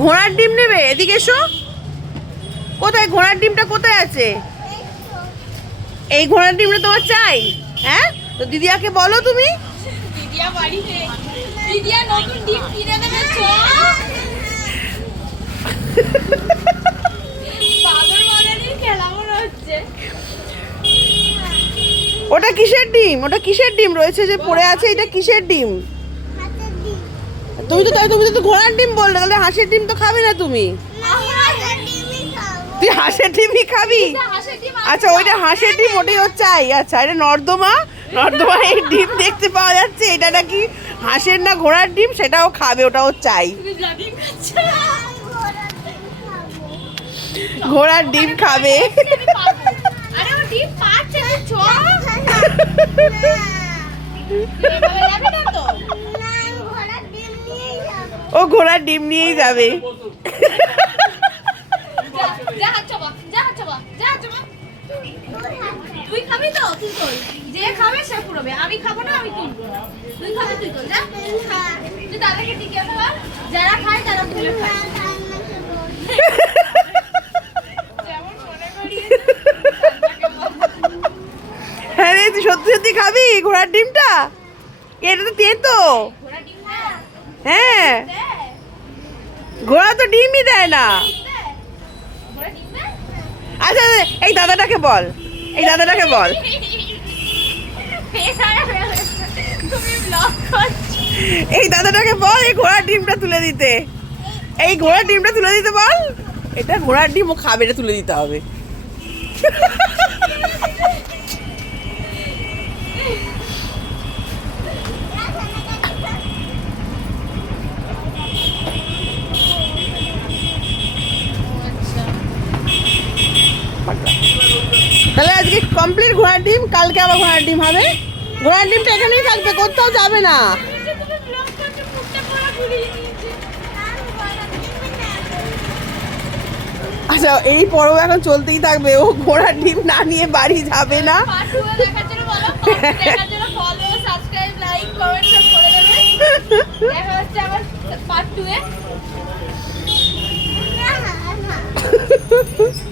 ঘোড়ার ডিম নেবে? এদিকে এসো। কোথায় ঘোড়ার ডিমটা? কোথায় আছে? এই ঘোড়ার ডিমটা তোমার চাই? হ্যাঁ, তো দিদিয়াকে বলো তুমি। দিদিয়া বাড়িতে, দিদিয়া নতুন ডিম কিনে দেবে। বাদর বাগানের খেলা মনে হচ্ছে। ওটা কিসের ডিম? ওটা কিসের ডিম রয়েছে যে পড়ে আছে? এটা কিসের ডিম? তুমি তো ঘোড়ার ডিম বললে, তাহলে হাঁসের ডিম তো খাবে না তুমি। তুই হাঁসের ডিমই খাবি? আচ্ছা, ওইটা হাঁসের ডিম, ওটাই ওর চাই। আচ্ছা, এটা নর্দমা এই ডিম দেখতে পাওয়া যাচ্ছে। এটা নাকি হাঁসের না ঘোড়ার ডিম, সেটাও খাবে, ওটা ওর চাই। ঘোড়ার ডিম খাবে। ও ঘোড়ার ডিম নিয়েই যাবে। তুই খাবি তো? তুই তোল, যে খাবে সে পুরোবে। আমি খাবো না, আমি তুলবো। তুই খাবি, তুই তোল। যা, তুই দাদাকে জিজ্ঞাসা কর, যারা খায় তারা তুলে খায়। যেমন মনে করিয়েছে। হ্যাঁ রে, তুই সত্যি সত্যি খাবি ঘোড়ার ডিমটা? এটা তো তেতো। ঘোড়া ডিম দেয়? হ্যাঁ, দেয়? ঘোড়া তো ডিমই দেয় না। দেয়? ঘোড়া ডিম দেয়? আচ্ছা, এই দাদাটাকে বল, এই দাদাটাকে বল। তুমি ব্লগ করছো। এই দাদাটাকে বল এই ঘোড়ার ডিমটা তুলে দিতে। এই ঘোড়ার ডিমটা তুলে দিতে বল। এটা ঘোড়ার ডিম, ও খাবে, এটা তুলে দিতে হবে। তাহলে আজকে কমপ্লিট ঘোড়ার ডিম, কালকে আবার ঘোড়ার ডিম হবে। ঘোড়ার ডিমটা এখানেই থাকবে, কোথাও যাবে না। তুমি ব্লগ করছো, মুখটা পুরো ঘুরিয়ে দিয়েছে। আচ্ছা, এই পর্ব এখন চলতেই থাকবে। ও ঘোড়ার ডিম না নিয়ে বাড়ি যাবে না। পার্ট 2 দেখার জন্য বলো, দেখার জন্য ফলো, সাবস্ক্রাইব, লাইক, কমেন্ট সব করে দেবে। দেখা হচ্ছে আবার পার্ট 2 এ।